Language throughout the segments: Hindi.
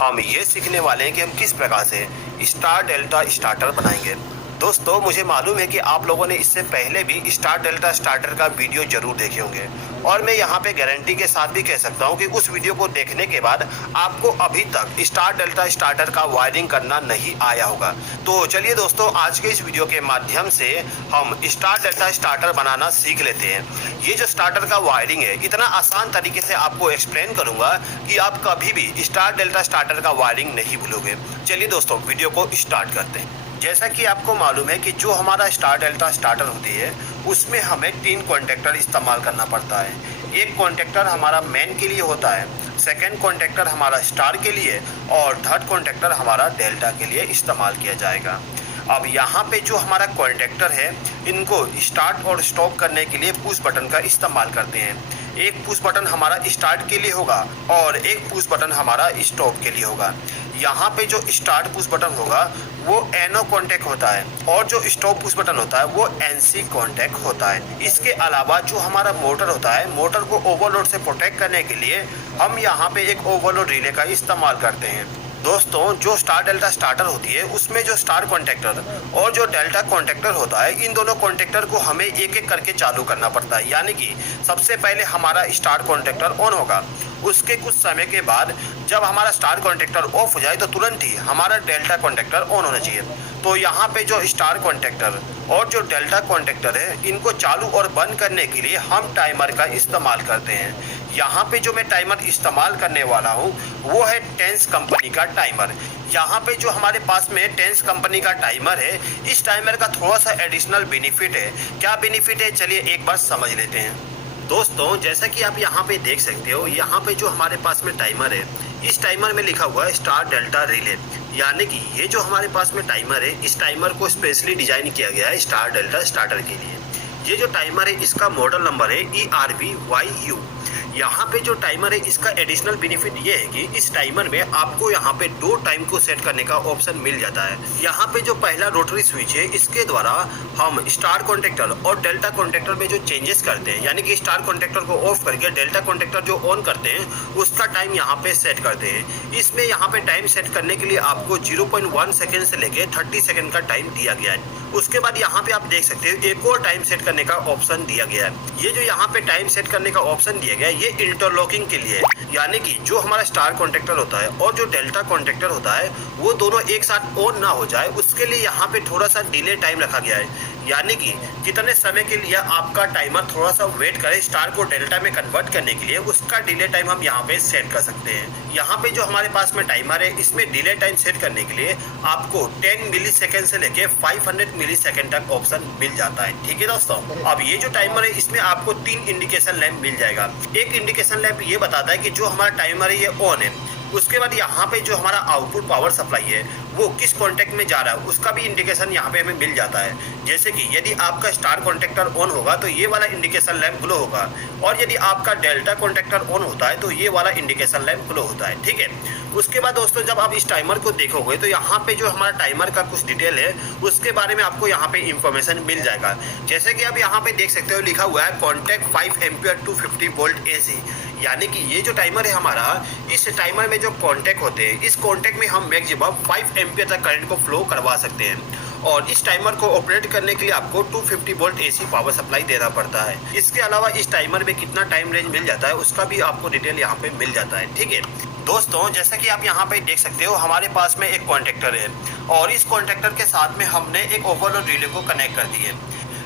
हम ये सीखने वाले हैं कि हम किस प्रकार से स्टार डेल्टा स्टार्टर बनाएंगे। दोस्तों, मुझे मालूम है कि आप लोगों ने इससे पहले भी स्टार डेल्टा स्टार्टर का वीडियो जरूर देखे होंगे और मैं यहाँ पे गारंटी के साथ भी कह सकता हूँ कि उस वीडियो को देखने के बाद आपको अभी तक स्टार डेल्टा स्टार्टर का वायरिंग करना नहीं आया होगा। तो चलिए दोस्तों, आज के इस वीडियो के माध्यम से हम स्टार डेल्टा स्टार्टर बनाना सीख लेते हैं। ये जो स्टार्टर का वायरिंग है, इतना आसान तरीके से आपको एक्सप्लेन करूंगा कि आप कभी भी स्टार डेल्टा स्टार्टर का वायरिंग नहीं भूलोगे। चलिए दोस्तों, वीडियो को स्टार्ट करते हैं। जैसा कि आपको मालूम है कि जो हमारा स्टार डेल्टा स्टार्टर होती है उसमें हमें 3 कॉन्टेक्टर इस्तेमाल करना पड़ता है। एक कॉन्टेक्टर हमारा मेन के लिए होता है, सेकंड कॉन्टेक्टर हमारा स्टार के लिए और थर्ड कॉन्टेक्टर हमारा डेल्टा के लिए इस्तेमाल किया जाएगा। अब यहाँ पे जो हमारा कॉन्टेक्टर है, इनको स्टार्ट और स्टॉप करने के लिए पुश बटन का इस्तेमाल करते हैं। एक पुश बटन हमारा स्टार्ट के लिए होगा और एक पुश बटन हमारा स्टॉप के लिए होगा। यहाँ पे जो स्टार्ट पुश बटन होगा वो एनओ कॉन्टैक्ट होता है और जो स्टॉप पुश बटन होता है वो एनसी कॉन्टैक्ट होता है। इसके अलावा जो हमारा मोटर होता है, मोटर को ओवरलोड से प्रोटेक्ट करने के लिए हम यहाँ पे एक ओवरलोड रिले का इस्तेमाल करते हैं। दोस्तों, जो स्टार डेल्टा स्टार्टर होती है उसमें जो स्टार कॉन्टेक्टर और जो डेल्टा कॉन्टेक्टर होता है, इन दोनों कॉन्टेक्टर को हमें एक एक करके चालू करना पड़ता है। यानी कि सबसे पहले हमारा स्टार कॉन्टेक्टर ऑन होगा, उसके कुछ समय के बाद जब हमारा स्टार कॉन्टेक्टर ऑफ हो जाए तो तुरंत ही हमारा डेल्टा कॉन्टेक्टर ऑन होना चाहिए। तो यहाँ पे जो स्टार कॉन्टेक्टर और जो डेल्टा कॉन्टेक्टर है, इनको चालू और बंद करने के लिए हम टाइमर का इस्तेमाल करते हैं। यहाँ पे जो मैं टाइमर इस्तेमाल करने वाला हूँ वो है टेंस कंपनी का टाइमर। यहाँ पे जो हमारे पास में टेंस कंपनी का टाइमर है, इस टाइमर का थोड़ा सा एडिशनल बेनिफिट है। क्या बेनिफिट है, चलिए एक बार समझ लेते हैं। दोस्तों, जैसा कि आप यहाँ पे देख सकते हो, यहाँ पे जो हमारे पास में टाइमर है, इस टाइमर में लिखा हुआ है स्टार डेल्टा रिले। यानी कि ये जो हमारे पास में टाइमर है, इस टाइमर को स्पेशली डिजाइन किया गया है स्टार डेल्टा स्टार्टर के लिए। ये जो टाइमर है, इसका मॉडल नंबर है ERB-YU। यहाँ पे जो टाइमर है, इसका एडिशनल बेनिफिट ये है कि इस टाइमर में आपको यहाँ पे 2 टाइम को सेट करने का ऑप्शन मिल जाता है। यहाँ पे जो पहला रोटरी स्विच है, इसके द्वारा हम स्टार कॉन्टेक्टर और डेल्टा कॉन्टेक्टर में जो चेंजेस करते हैं, यानी कि स्टार कॉन्टेक्टर को ऑफ करके डेल्टा कॉन्टेक्टर जो ऑन करते हैं उसका टाइम यहाँ पे सेट करते हैं। इसमें यहाँ पे टाइम सेट करने के लिए आपको 0.1 सेकेंड से लेके 30 सेकेंड का टाइम दिया गया है। उसके बाद यहाँ पे आप देख सकते हो एक और टाइम सेट करने का ऑप्शन दिया गया है। ये जो यहाँ पे टाइम सेट करने का ऑप्शन दिया गया है, ये इंटरलॉकिंग के लिए, यानी कि जो हमारा स्टार कॉन्टेक्टर होता है और जो डेल्टा कॉन्टेक्टर होता है वो दोनों एक साथ ऑन ना हो जाए, उसके लिए यहाँ पे थोड़ा सा डिले टाइम रखा गया है। यानी कि कितने समय के लिए आपका टाइमर थोड़ा सा वेट करे स्टार को डेल्टा में कन्वर्ट करने के लिए, उसका डिले टाइम हम यहाँ पे सेट कर सकते हैं। यहाँ पे जो हमारे पास में टाइमर है, इसमें डिले टाइम सेट करने के लिए आपको 10 मिली सेकेंड से लेके 500 मिली सेकेंड तक ऑप्शन मिल जाता है। ठीक है दोस्तों, अब ये जो टाइमर है, इसमें आपको 3 इंडिकेशन लैंप मिल जाएगा। एक इंडिकेशन लैंप ये बताता है कि जो हमारा टाइमर है ये ऑन है। उसके बाद यहाँ पे जो हमारा आउटपुट पावर सप्लाई है वो किस कॉन्टेक्ट में जा रहा है, उसका भी इंडिकेशन यहाँ पे हमें मिल जाता है। जैसे कि यदि आपका स्टार कॉन्टेक्टर ऑन होगा तो ये वाला इंडिकेशन लैंप ग्लो होगा, और यदि आपका डेल्टा कॉन्टेक्टर ऑन होता है तो ये वाला इंडिकेशन लैंप ग्लो होता है। ठीक है, उसके बाद दोस्तों, जब आप इस टाइमर को देखोगे तो यहाँ पे जो हमारा टाइमर का कुछ डिटेल है उसके बारे में आपको यहाँ पे इंफॉर्मेशन मिल जाएगा। जैसे कि आप यहाँ पे देख सकते हो, लिखा हुआ है कॉन्टैक्ट 5 एम्पियर 250 वोल्ट AC। यानी कि ये जो टाइमर है हमारा, इस टाइमर में जो कॉन्टैक्ट होते हैं, इस कॉन्टैक्ट में हम मैक्सिमम 5 एम्पियर तक करंट को फ्लो करवा सकते हैं। और इस टाइमर को ऑपरेट करने के लिए आपको 250 वोल्ट AC पावर सप्लाई देना पड़ता है। इसके अलावा इस टाइमर में कितना टाइम रेंज मिल जाता है उसका भी आपको डिटेल यहाँ पे मिल जाता है। ठीक है दोस्तों, जैसा कि आप यहाँ पे देख सकते हो, हमारे पास में एक कॉन्टेक्टर है और इस कॉन्टेक्टर के साथ में हमने एक ओवरलोड रिले को कनेक्ट कर दिए।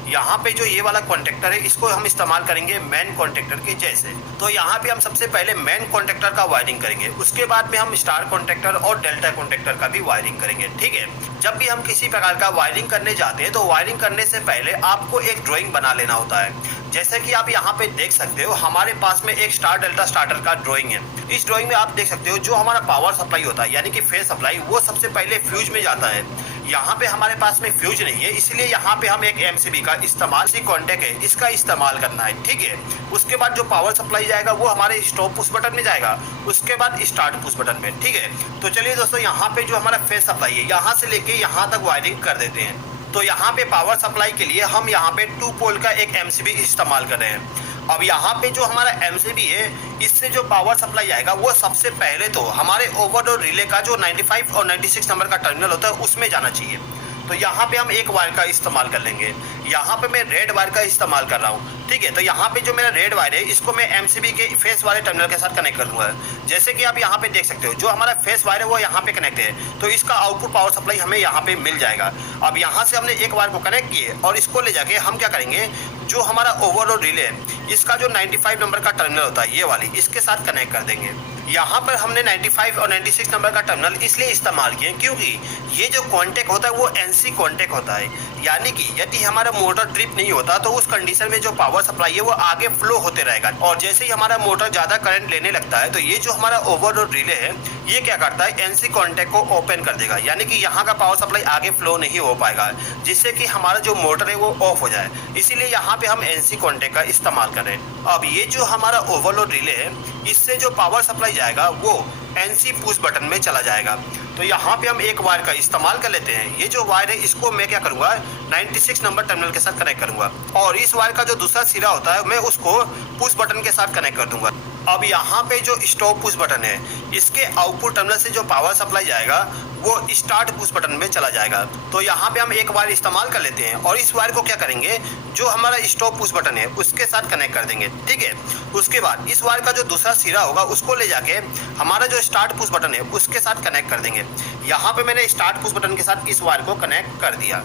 यहाँ पे जो ये वाला कॉन्टेक्टर है, इसको हम इस्तेमाल करेंगे मेन कॉन्टेक्टर के जैसे। तो यहाँ पे हम सबसे पहले मेन कॉन्टेक्टर का वायरिंग करेंगे, उसके बाद में हम स्टार कॉन्टेक्टर और डेल्टा कॉन्टेक्टर का भी वायरिंग करेंगे। ठीक है, जब भी हम किसी प्रकार का वायरिंग करने जाते हैं तो वायरिंग करने से पहले आपको एक ड्राइंग बना लेना होता है। जैसे कि आप यहाँ पे देख सकते हो, हमारे पास में एक स्टार डेल्टा स्टार्टर का ड्राइंग है। इस ड्राइंग में आप देख सकते हो जो हमारा पावर सप्लाई होता है, यानी कि फेज सप्लाई, वो सबसे पहले फ्यूज में जाता है। यहाँ पे हमारे पास में फ्यूज नहीं है, इसलिए यहाँ पे हम एक MCB का इस्तेमाल, सी कॉन्टैक्ट है, इसका इस्तेमाल करना है। ठीक है, उसके बाद जो पावर सप्लाई जाएगा वो हमारे स्टॉप पुश बटन में जाएगा, उसके बाद स्टार्ट पुश बटन में। ठीक है, तो चलिए दोस्तों, यहाँ पे जो हमारा फेज सप्लाई है, यहाँ से लेके यहाँ तक वायरिंग कर देते हैं। तो यहाँ पे पावर सप्लाई के लिए हम यहाँ पे 2 पोल का एक MCB इस्तेमाल कर रहे हैं। अब यहाँ पे जो हमारा एमसीबी है, इससे जो पावर सप्लाई आएगा वो सबसे पहले तो हमारे ओवरलोड रिले का जो 95 और 96 नंबर का टर्मिनल होता है उसमें जाना चाहिए। तो यहाँ पे हम एक वायर का इस्तेमाल कर लेंगे। यहाँ पे मैं रेड वायर का इस्तेमाल कर रहा हूँ, ठीक है। तो यहाँ पे जो मेरा रेड वायर है इसको मैं एमसीबी के फेस वाले टर्मिनल के साथ कनेक्ट कर दूंगा। जैसे कि आप यहाँ पे देख सकते हो, जो हमारा फेस वायर है वो यहाँ पे कनेक्ट है, तो इसका आउटपुट पावर सप्लाई हमें यहाँ पे मिल जाएगा। अब यहाँ से हमने एक वायर को कनेक्ट किए और इसको ले जाके हम क्या करेंगे, जो हमारा ओवरलोड रिले है इसका जो 95 नंबर का टर्मिनल होता है ये वाली, इसके साथ कनेक्ट कर देंगे। यहाँ पर हमने 95 और 96 नंबर का टर्मिनल इसलिए इस्तेमाल किए क्योंकि ये जो कॉन्टैक्ट होता है वो एनसी कॉन्टैक्ट होता है, यानी कि यदि हमारा मोटर ट्रिप नहीं होता तो उस कंडीशन में जो पावर सप्लाई है वो आगे फ्लो होते रहेगा, और जैसे ही हमारा मोटर ज़्यादा करंट लेने लगता है तो ये जो हमारा ओवरलोड रिले है ये क्या करता है, एनसी कॉन्टैक्ट को ओपन कर देगा, यानी कि यहाँ का पावर सप्लाई आगे फ्लो नहीं हो पाएगा, जिससे कि हमारा जो मोटर है वो ऑफ हो जाए। इसीलिए यहाँ पे हम एनसी कॉन्टैक्ट का इस्तेमाल करें। अब ये जो हमारा ओवरलोड रिले है इससे जो पावर सप्लाई जाएगा वो एनसी पुश बटन में चला जाएगा। तो यहाँ पे हम एक वायर का इस्तेमाल कर लेते हैं। ये जो वायर है इसको मैं क्या करूँगा, 96 नंबर टर्मिनल के साथ कनेक्ट करूँगा, और इस वायर का जो दूसरा सिरा होता है मैं उसको पुश बटन के साथ कनेक्ट कर दूंगा। अब यहाँ पे जो स्टॉप पुश बटन है इसके आउटपुट टर्मिनल से जो पावर सप्लाई जाएगा वो स्टार्ट पुश बटन में चला जाएगा। तो यहाँ पे हम एक वायर इस्तेमाल कर लेते हैं और इस वायर को क्या करेंगे, जो हमारा स्टॉप पुश बटन है उसके साथ कनेक्ट कर देंगे, ठीक है। उसके बाद इस वायर का जो दूसरा सिरा होगा उसको ले जाके हमारा जो स्टार्ट पुश बटन है उसके साथ कनेक्ट कर देंगे। यहाँ पे मैंने स्टार्ट पुश बटन के साथ इस वायर को कनेक्ट कर दिया।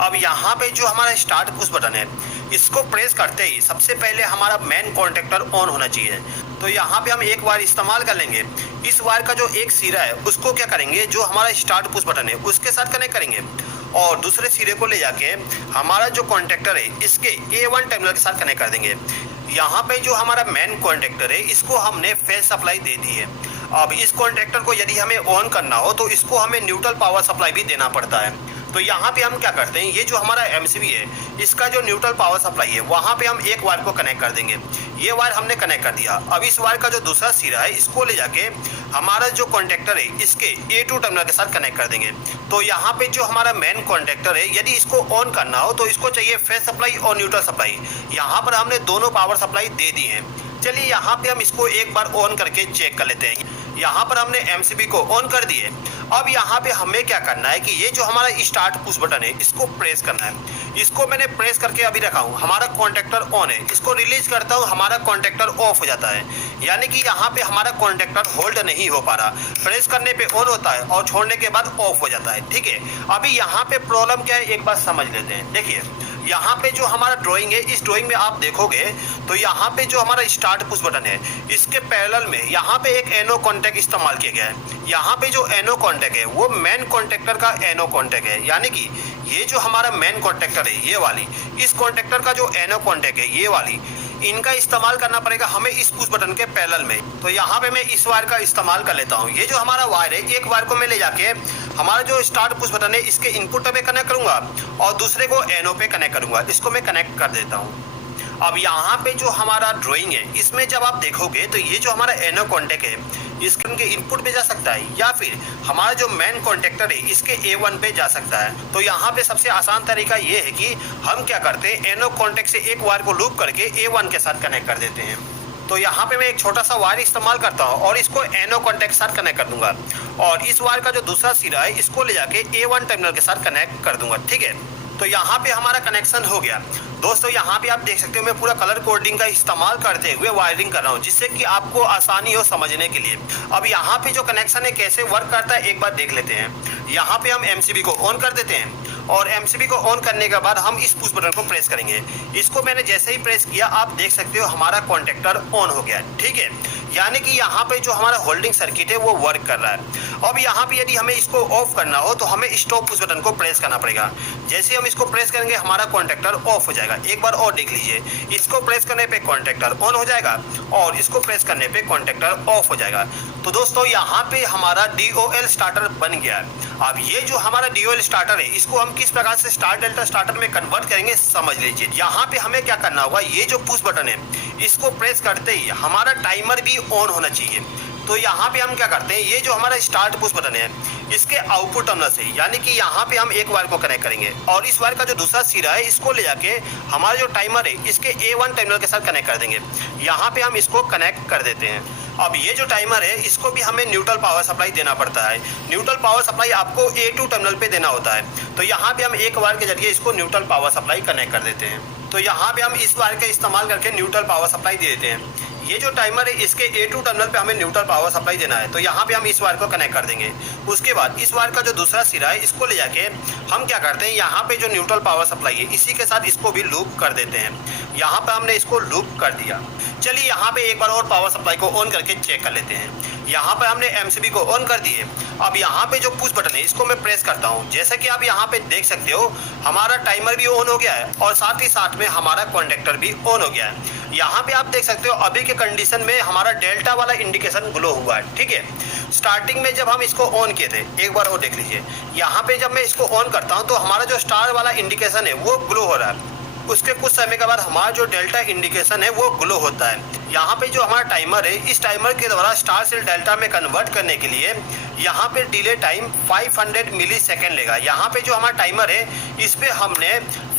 अब यहाँ पे जो हमारा स्टार्ट पुश बटन है इसको प्रेस करते ही सबसे पहले हमारा मेन कॉन्टैक्टर ऑन होना चाहिए। तो यहाँ पे हम एक वायर इस्तेमाल कर लेंगे। इस वायर का जो एक सिरा है उसको क्या करेंगे, जो हमारा स्टार्ट पुश बटन है उसके साथ कनेक्ट करेंगे, और दूसरे सिरे को ले जाके हमारा जो कॉन्टैक्टर है इसके A1 टर्मिनल के साथ कनेक्ट कर देंगे। यहाँ पे जो हमारा मेन कॉन्टैक्टर है इसको हमने फेस सप्लाई दे दी है। अब इस कॉन्टैक्टर को यदि हमें ऑन करना हो तो इसको हमें न्यूट्रल पावर सप्लाई भी देना पड़ता है। तो यहाँ पे हम क्या करते हैं, ये जो हमारा एमसीबी है इसका जो न्यूट्रल पावर सप्लाई है वहाँ पे हम एक वायर को कनेक्ट कर देंगे। ये वायर हमने कनेक्ट कर दिया। अब इस वायर का जो दूसरा सिरा है इसको ले जाके हमारा जो कॉन्टैक्टर है इसके A2 टर्मिनल के साथ कनेक्ट कर देंगे। तो यहाँ पे जो हमारा मेन कॉन्टैक्टर है यदि इसको ऑन करना हो तो इसको चाहिए फेस सप्लाई और न्यूट्रल सप्लाई। यहाँ पर हमने दोनों पावर सप्लाई दे दी है। चलिए यहाँ पे हम इसको एक बार ऑन करके चेक कर लेते हैं। यहाँ पर हमने एमसीबी को ऑन कर दिए। अब यहाँ पे हमें क्या करना है कि ये जो हमारा स्टार्ट पुश बटन है इसको प्रेस करना है। इसको मैंने प्रेस करके अभी रखा हूँ, हमारा कॉन्टैक्टर ऑन है। इसको रिलीज करता हूँ, हमारा कॉन्टैक्टर ऑफ हो जाता है, यानी कि यहाँ पे हमारा कॉन्टैक्टर होल्ड नहीं हो पा रहा। प्रेस करने पे ऑन होता है और छोड़ने के बाद ऑफ हो जाता है, ठीक है। अभी यहाँ पे प्रॉब्लम क्या है एक बार समझ लेते हैं। देखिए यहाँ पे जो हमारा ड्राइंग है, इस ड्राइंग में आप देखोगे तो यहाँ पे जो हमारा स्टार्ट पुश बटन है इसके पैरेलल में यहाँ पे एक एनो कॉन्टैक्ट इस्तेमाल किया गया है। यहाँ पे जो एनो कॉन्टैक्ट है वो मेन कॉन्टैक्टर का एनो कॉन्टैक्ट है, यानी कि ये जो हमारा मेन कॉन्टैक्टर है ये वाली, इस कॉन्टैक्टर का जो एनो कॉन्टैक्ट है ये वाली, इनका इस्तेमाल करना पड़ेगा हमें इस पुश बटन के पैरेलल में। तो यहाँ पे मैं इस वायर का इस्तेमाल कर लेता हूँ। ये जो हमारा वायर है, एक वायर को मैं ले जाके हमारा जो स्टार्ट पुश बटन है इसके इनपुट पे कनेक्ट करूंगा और दूसरे को एनो पे कनेक्ट करूंगा। इसको मैं कनेक्ट कर देता हूँ। अब यहाँ पे जो हमारा ड्राइंग है इसमें जब आप देखोगे तो ये जो हमारा एनो कॉन्टैक्ट है इसके उनके इनपुट पे जा सकता है, या फिर हमारा जो मेन कॉन्टैक्टर है इसके A1 पे जा सकता है। तो यहाँ पे सबसे आसान तरीका ये है कि हम क्या करते हैं, एनो कॉन्टैक्ट से एक वायर को लूप करके A1 के साथ कनेक्ट कर देते हैं। तो यहाँ पे मैं एक छोटा सा वायर इस्तेमाल करता हूँ और इसको एनो कॉन्टैक्ट के साथ कनेक्ट कर दूंगा, और इस वायर का जो दूसरा सिरा है इसको ले जाके A1 टर्मिनल के साथ कनेक्ट कर दूंगा, ठीक है। तो यहाँ पे हमारा कनेक्शन हो गया। दोस्तों यहाँ पे आप देख सकते हो मैं पूरा कलर कोडिंग का इस्तेमाल करते हुए वायरिंग कर रहा हूँ, जिससे कि आपको आसानी हो समझने के लिए। अब यहाँ पे जो कनेक्शन है कैसे वर्क करता है एक बार देख लेते हैं। यहाँ पे हम एमसीबी को ऑन कर देते हैं, और एमसीबी को ऑन करने के बाद हम इस पुश बटन को प्रेस करेंगे। इसको मैंने जैसे ही प्रेस किया आप देख सकते हो हमारा कॉन्टैक्टर ऑन हो गया, ठीक है। यानी कि यहाँ पे जो हमारा होल्डिंग सर्किट है वो वर्क कर रहा है। अब यहाँ पे यदि हमें इसको ऑफ करना हो तो हमें स्टॉप पुश बटन को प्रेस करना पड़ेगा। जैसे हम इसको प्रेस करेंगे हमारा कॉन्टैक्टर ऑफ हो जाएगा। एक बार और देख लीजिए, इसको प्रेस करने पे कॉन्टैक्टर ऑन हो जाएगा और इसको प्रेस करने पे कॉन्टैक्टर ऑफ हो जाएगा। तो दोस्तों यहाँ पे हमारा DOL स्टार्टर बन गया है। अब ये जो हमारा DOL स्टार्टर है इसको हम किस प्रकार से स्टार डेल्टा स्टार्टर में कन्वर्ट करेंगे समझ लीजिए। यहाँ पे हमें क्या करना होगा, ये जो पुश बटन है इसको प्रेस करते ही हमारा टाइमर भी ऑन होना चाहिए। तो यहाँ पे हम क्या करते हैं, ये जो हमारा स्टार्ट पुश बटन है इसके आउटपुट टर्मिनल से, यानी कि यहाँ पे हम एक वायर को कनेक्ट करेंगे और इस वायर का जो दूसरा सिरा है इसको ले जाके हमारा जो टाइमर है इसके A1 टर्मिनल के साथ कनेक्ट कर देंगे। यहाँ पे हम इसको कनेक्ट कर देते हैं। अब ये जो टाइमर है इसको भी हमें न्यूट्रल पावर सप्लाई देना पड़ता है। न्यूट्रल पावर सप्लाई आपको A2 टर्मिनल पे देना होता है। तो यहाँ पे हम एक वायर के जरिए इसको न्यूट्रल पावर सप्लाई कनेक्ट कर देते हैं। तो यहाँ पे हम इस वायर का इस्तेमाल करके न्यूट्रल पावर सप्लाई दे देते हैं। ये जो टाइमर है इसके A2 टर्मिनल पे हमें न्यूट्रल पावर सप्लाई देना है। तो यहाँ पे हम इस वायर को कनेक्ट कर देंगे। उसके बाद इस वायर का जो दूसरा सिरा है इसको ले जाके हम क्या करते हैं, यहाँ पे जो न्यूट्रल पावर सप्लाई है इसी के साथ इसको भी लूप कर देते हैं। यहाँ पे हमने इसको लूप कर दिया। चलिए यहाँ पे एक बार और पावर सप्लाई को ऑन करके चेक कर लेते हैं। यहाँ पे हमने MCB को ऑन कर दिए। अब यहाँ पे जो पुश बटन है इसको मैं प्रेस करता हूँ। जैसा कि आप यहाँ पे देख सकते हो हमारा टाइमर भी ऑन हो गया है और साथ ही साथ में हमारा कॉन्टेक्टर भी ऑन हो गया है। यहाँ पे आप देख सकते हो अभी के कंडीशन में हमारा डेल्टा वाला इंडिकेशन ग्लो हुआ है। ठीक है, स्टार्टिंग में जब हम इसको ऑन किए थे, एक बार और देख लीजिए, यहाँ पे जब मैं इसको ऑन करता हूँ तो हमारा जो स्टार वाला इंडिकेशन है वो ग्लो हो रहा है। उसके कुछ समय के बाद हमारा जो डेल्टा इंडिकेशन है वो ग्लो होता है। यहाँ पे जो हमारा टाइमर है इस टाइमर के द्वारा स्टार से डेल्टा में कन्वर्ट करने के लिए यहाँ पे डिले टाइम 500 मिली सेकेंड लेगा। यहाँ पे जो हमारा टाइमर है इस पे हमने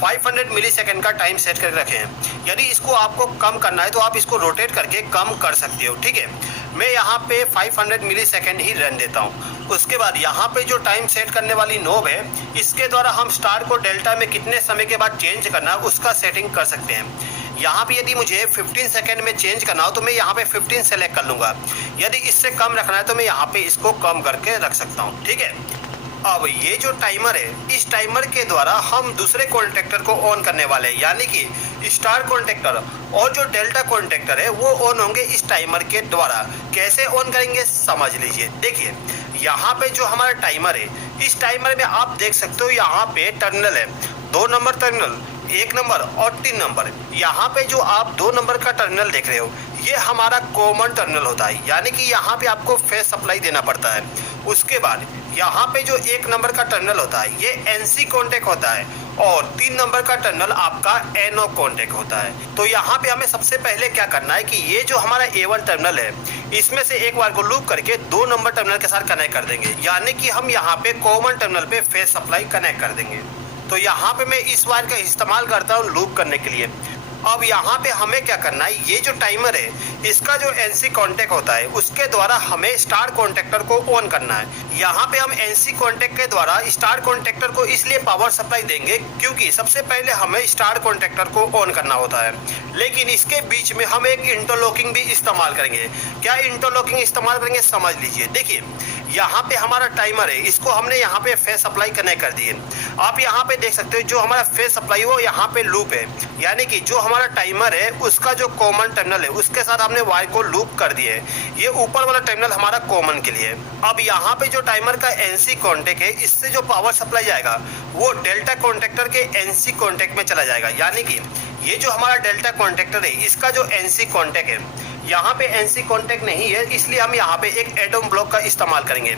500 मिली सेकेंड का टाइम सेट करके रखे हैं। यदि इसको आपको कम करना है तो आप इसको रोटेट करके कम कर सकते हो। ठीक है, मैं यहाँ पे 500 मिली सेकेंड ही रन देता हूँ। उसके बाद यहाँ पे जो टाइम सेट करने वाली नोब है इसके द्वारा हम स्टार को डेल्टा में कितने समय के बाद चेंज करना है उसका सेटिंग कर सकते हैं। यहाँ पे यदि मुझे 15 सेकेंड में चेंज करना हो तो मैं यहाँ पे 15 सेलेक्ट कर लूँगा। यदि इससे कम रखना है तो मैं यहाँ पे इसको कम करके रख सकता हूँ। ठीक है, अब ये जो टाइमर है इस टाइमर के द्वारा हम दूसरे कॉन्टेक्टर को ऑन करने वाले हैं, यानी कि स्टार कॉन्टेक्टर और जो डेल्टा कॉन्टेक्टर है वो ऑन होंगे इस टाइमर के द्वारा। कैसे ऑन करेंगे समझ लीजिए। देखिए यहाँ पे जो हमारा टाइमर है इस टाइमर में आप देख सकते हो यहाँ पे टर्मिनल है, 2 नंबर टर्मिनल, 1 नंबर और 3 नंबर। यहाँ पे जो आप 2 नंबर का टर्मिनल देख रहे हो ये हमारा कॉमन टर्मिनल होता है, यानी कि यहाँ पे आपको फेस सप्लाई देना पड़ता है। उसके बाद यहाँ पे जो 1 नंबर का टर्मिनल होता है ये NC कॉन्टेक्ट होता है और 3 नंबर का टर्मिनल आपका NO कॉन्टेक्ट होता है। तो यहाँ पे हमें सबसे पहले क्या करना है कि ये जो हमारा A1 टर्मिनल है इसमें से एक बार को लूप करके 2 नंबर टर्मिनल के साथ कनेक्ट कर देंगे, यानी कि हम यहाँ पे कॉमन टर्मिनल पे फेस सप्लाई कनेक्ट कर देंगे। तो यहाँ पे मैं इस वायर का इस्तेमाल करता हूँ लूप करने के लिए। अब यहाँ पे हमें क्या करना है, ये जो टाइमर है इसका जो NC कॉन्टेक्ट होता है उसके द्वारा हमें स्टार कॉन्टेक्टर को ऑन करना है। यहाँ पे हम NC कॉन्टेक्ट के द्वारा स्टार कॉन्टेक्टर को इसलिए पावर सप्लाई देंगे क्योंकि सबसे पहले हमें स्टार कॉन्टेक्टर को ऑन करना होता है, लेकिन इसके बीच में हम एक इंटरलॉकिंग भी इस्तेमाल करेंगे। क्या इंटरलॉकिंग इस्तेमाल करेंगे समझ लीजिए। देखिए यहाँ पे हमारा टाइमर है इसको हमने यहाँ पे फेस सप्लाई कनेक्ट कर दी है। आप यहाँ पे देख सकते हो जो हमारा फेस सप्लाई वो यहाँ पे लूप है, यानी कि जो हमारा टाइमर है उसका जो कॉमन टर्मिनल है उसके साथ हमने वायर को लूप कर दिया है। ये ऊपर वाला टर्मिनल हमारा कॉमन के लिए। अब यहाँ पे जो टाइमर का NC कॉन्टेक्ट है इससे जो पावर सप्लाई जाएगा वो डेल्टा कॉन्टेक्टर के NC कॉन्टेक्ट में चला जाएगा, यानी कि ये जो हमारा डेल्टा कॉन्टेक्टर है इसका जो NC कॉन्टेक्ट है यहाँ पे NC कॉन्टेक्ट नहीं है, इसलिए हम यहाँ पे एक एटम ब्लॉक का इस्तेमाल करेंगे।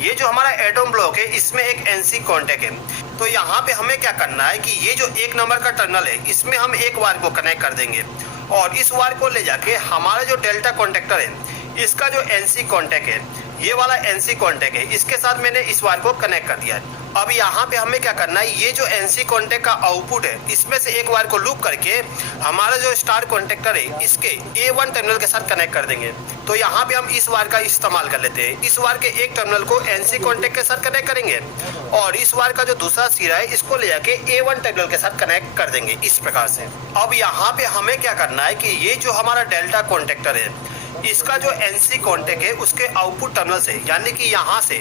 ये जो हमारा एटम ब्लॉक है इसमें एक NC कॉन्टेक्ट है। तो यहाँ पे हमें क्या करना है कि ये जो 1 नंबर का टर्मिनल है इसमें हम एक वायर को कनेक्ट कर देंगे और इस वायर को ले जाके हमारा जो डेल्टा कॉन्टेक्टर है इसका जो NC कॉन्टेक्ट है ये वाला NC कॉन्टेक्ट है इसके साथ मैंने इस वायर को कनेक्ट कर दिया है। अब यहाँ पे हमें क्या करना है, ये जो NC कॉन्टेक्ट का आउटपुट है इसमें से एक वायर को लूप करके हमारा जो स्टार कॉन्टेक्टर है इसके A1 टर्मिनल के साथ कनेक्ट कर देंगे। तो यहाँ पे हम इस वायर का इस्तेमाल कर लेते हैं। इस वायर के एक टर्मिनल को NC कॉन्टेक्ट के साथ कनेक्ट करेंगे और इस वायर का जो दूसरा सिरा है इसको ले जाके A1 टर्मिनल के साथ कनेक्ट कर देंगे इस प्रकार से। अब यहाँ पे हमें क्या करना है कि ये जो हमारा डेल्टा कॉन्टेक्टर है इसका जो NC कॉन्टेक्ट है उसके आउटपुट टर्मिनल से, यानी कि यहाँ से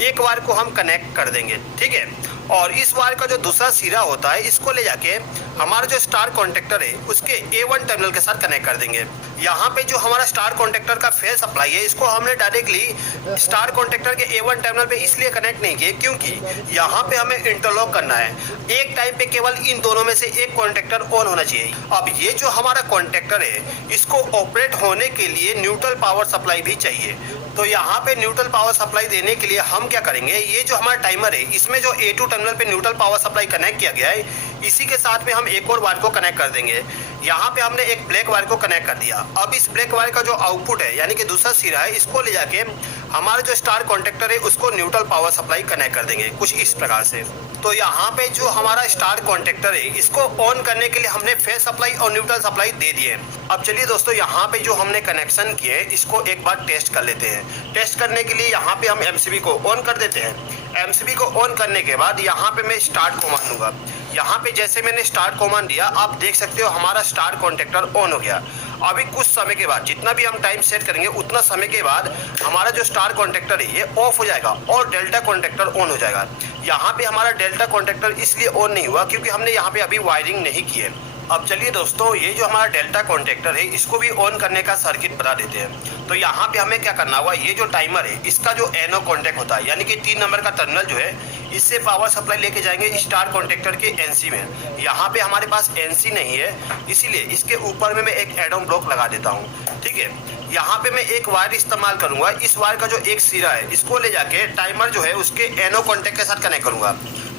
एक वायर को हम कनेक्ट कर देंगे। ठीक है, और इस वायर का जो दूसरा सिरा होता है इसको ले जाके हमारा जो स्टार कॉन्टेक्टर है उसके A1 टर्मिनल के साथ कनेक्ट कर देंगे। यहाँ पे जो हमारा स्टार कॉन्टेक्टर का फेस सप्लाई है इसको हमने डायरेक्टली स्टार कॉन्टेक्टर के A1 टर्मिनल पे इसलिए कनेक्ट नहीं किए क्योंकि यहाँ पे हमें इंटरलॉक करना है। एक टाइम पे केवल इन दोनों में से एक कॉन्टेक्टर ऑन होना चाहिए। अब ये जो हमारा कॉन्टेक्टर है इसको ऑपरेट होने के लिए न्यूट्रल पावर सप्लाई भी चाहिए। तो यहाँ पे न्यूट्रल पावर सप्लाई देने के लिए हम क्या करेंगे, ये जो हमारा टाइमर है इसमें जो A2 टर्मिनल पे न्यूट्रल पावर सप्लाई कनेक्ट किया गया है, इसी के साथ में हम एक और वायर को कनेक्ट कर देंगे। यहाँ पे हमने एक ब्लैक वायर को कनेक्ट कर दिया। अब इस ब्लैक वायर का जो आउटपुट है यानी कि दूसरा सिरा है, इसको ले जाके हमारा जो स्टार कॉन्टेक्टर है उसको न्यूट्रल पावर सप्लाई कनेक्ट कर देंगे कुछ इस प्रकार से। तो यहाँ पे जो हमारा स्टार कॉन्टेक्टर है इसको ऑन करने के लिए हमने फेज सप्लाई और न्यूट्रल सप्लाई दे दिए। अब चलिए दोस्तों, यहाँ पे जो हमने कनेक्शन किए इसको एक बार टेस्ट कर लेते हैं। टेस्ट करने के लिए यहाँ पे हम एमसीबी को ऑन कर देते हैं। एमसीबी को ऑन करने के बाद यहाँ पे मैं स्टार्ट कमांड दूंगा। यहाँ पे जैसे मैंने स्टार्ट कमांड दिया, आप देख सकते हो हमारा स्टार कॉन्टेक्टर ऑन हो गया। अभी कुछ समय के बाद, जितना भी हम टाइम सेट करेंगे उतना समय के बाद हमारा जो स्टार कॉन्टेक्टर है ये ऑफ हो जाएगा और डेल्टा कॉन्टेक्टर ऑन हो जाएगा। यहाँ पे हमारा डेल्टा कॉन्टेक्टर इसलिए ऑन नहीं हुआ क्योंकि हमने यहाँ पे अभी वायरिंग नहीं की है। अब चलिए दोस्तों, ये जो हमारा डेल्टा कॉन्टेक्टर है इसको भी ऑन करने का सर्किट बता देते हैं। तो यहाँ पे हमें क्या करना होगा, ये जो टाइमर है इसका जो एनो कॉन्टेक्ट होता है यानी कि 3 नंबर का टर्मिनल जो है, इससे पावर सप्लाई लेके जाएंगे स्टार कॉन्टेक्टर के एनसी में। यहाँ पे हमारे पास एनसी नहीं है, इसीलिए इसके ऊपर में मैं एक एडम ब्लॉक लगा देता हूँ। ठीक है, यहाँ पे मैं एक वायर इस्तेमाल करूंगा। इस वायर का जो एक सिरा है इसको ले जाके टाइमर जो है उसके एनो कॉन्टेक्ट के साथ कनेक्ट करूंगा,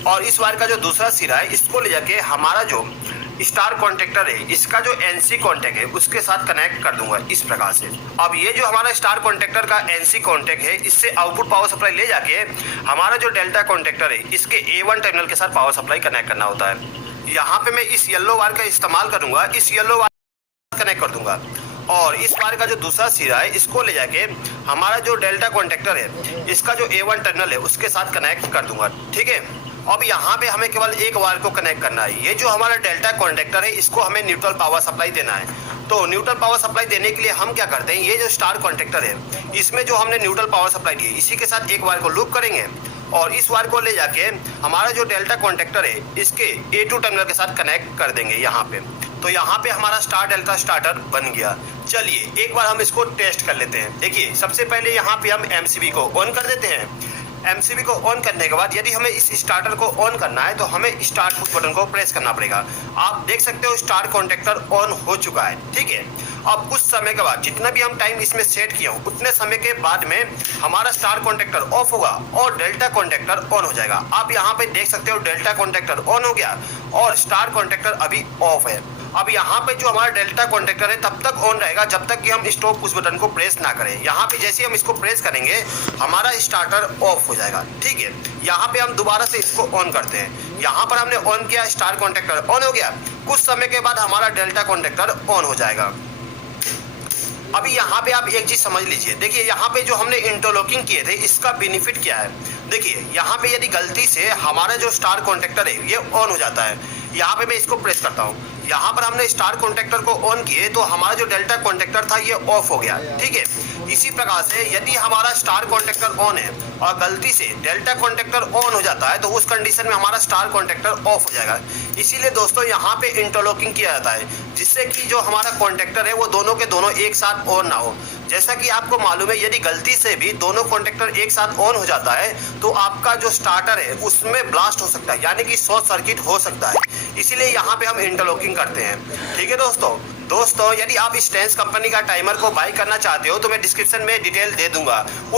और इस वायर का जो दूसरा सिरा है इसको ले जाके हमारा जो स्टार कॉन्टेक्टर है इसका जो एनसी कॉन्टेक्ट है उसके साथ कनेक्ट कर दूंगा इस प्रकार से। अब ये जो हमारा स्टार कॉन्टेक्टर का एनसी कॉन्टेक्ट है, इससे आउटपुट पावर सप्लाई ले जाके हमारा जो डेल्टा कॉन्टेक्टर है इसके A1 टर्मिनल के साथ पावर सप्लाई कनेक्ट करना होता है। यहाँ पे मैं इस येलो वायर का इस्तेमाल करूंगा, इस येलो वायर कनेक्ट कर दूंगा, और इस वायर का जो दूसरा सिरा है इसको ले जाके हमारा जो डेल्टा कॉन्टेक्टर है इसका जो A1 टर्मिनल है उसके साथ कनेक्ट कर दूंगा। ठीक है, अब यहाँ पे हमें केवल एक वायर को कनेक्ट करना है। ये जो हमारा डेल्टा कॉन्टेक्टर है इसको हमें न्यूट्रल पावर सप्लाई देना है। तो न्यूट्रल पावर सप्लाई देने के लिए हम क्या करते हैं, ये जो स्टार कॉन्टेक्टर है इसमें जो हमने न्यूट्रल पावर सप्लाई दी है इसी के साथ एक वायर को लूप करेंगे, और इस वायर को ले जाके हमारा जो डेल्टा कॉन्टेक्टर है इसके A2 टर्मिनल के साथ कनेक्ट कर देंगे यहाँ पे। तो यहाँ पे हमारा स्टार डेल्टा स्टार्टर बन गया। चलिए एक बार हम इसको टेस्ट कर लेते हैं। देखिए, सबसे पहले यहाँ पे हम एमसीबी को ऑन कर देते हैं। एमसीबी को ऑन करने के बाद यदि हमें इस स्टार्टर को ऑन करना है तो हमें स्टार्ट पुश बटन को प्रेस करना पड़ेगा। आप देख सकते हो स्टार कॉन्टेक्टर ऑन हो चुका है। ठीक है, अब कुछ समय के बाद, जितना भी हम टाइम इसमें सेट किया हूँ उतने समय के बाद में हमारा स्टार कॉन्टेक्टर ऑफ होगा और डेल्टा कॉन्टेक्टर ऑन हो जाएगा। आप यहाँ पे देख सकते हो डेल्टा कॉन्टेक्टर ऑन हो गया और स्टार कॉन्टेक्टर अभी ऑफ है। अब यहाँ पे जो हमारा डेल्टा कॉन्टेक्टर है तब तक ऑन रहेगा जब तक कि हम स्टॉप पुश बटन को प्रेस ना करें। यहाँ पे जैसे हम इसको प्रेस करेंगे हमारा स्टार्टर ऑफ हो जाएगा। ठीक है, यहाँ पे हम दोबारा से इसको ऑन करते हैं। यहाँ पर हमने ऑन किया, स्टार कॉन्टेक्टर ऑन हो गया। कुछ समय के बाद हमारा डेल्टा कॉन्टेक्टर ऑन हो जाएगा। अभी यहाँ पे आप एक चीज समझ लीजिए। देखिए, यहाँ पे जो हमने इंटरलॉकिंग किए थे इसका बेनिफिट क्या है। देखिए, यहाँ पे यदि गलती से हमारा जो स्टार कॉन्टेक्टर है ये ऑन हो जाता है, यहाँ पे मैं इसको प्रेस करता हूँ, यहाँ पर हमने स्टार कॉन्टेक्टर को ऑन किए तो हमारा जो डेल्टा कॉन्टेक्टर था ये ऑफ हो गया। ठीक है, इसी प्रकार से यदि हमारा स्टार कॉन्टेक्टर ऑन है और गलती से डेल्टा कॉन्टेक्टर ऑन हो जाता है तो उस कंडीशन में हमारा स्टार कॉन्टेक्टर ऑफ हो जाएगा। इसीलिए दोस्तों यहाँ पे इंटरलॉकिंग किया जाता है जिससे कि जो हमारा कॉन्टेक्टर है वो दोनों के दोनों एक साथ ऑन ना हो। जैसा कि आपको मालूम है, यदि गलती से भी दोनों कॉन्टेक्टर एक साथ ऑन हो जाता है तो आपका जो स्टार्टर है उसमें ब्लास्ट हो सकता है, यानी कि शॉर्ट सर्किट हो सकता है। इसीलिए यहाँ पे हम इंटरलॉकिंग करते हैं। ठीक है दोस्तों, यदि आप स्टेंस कंपनी का टाइमर को बाय करना चाहते हो तो मैं डिस्क्रिप्शन में डिटेल दे दूंगा।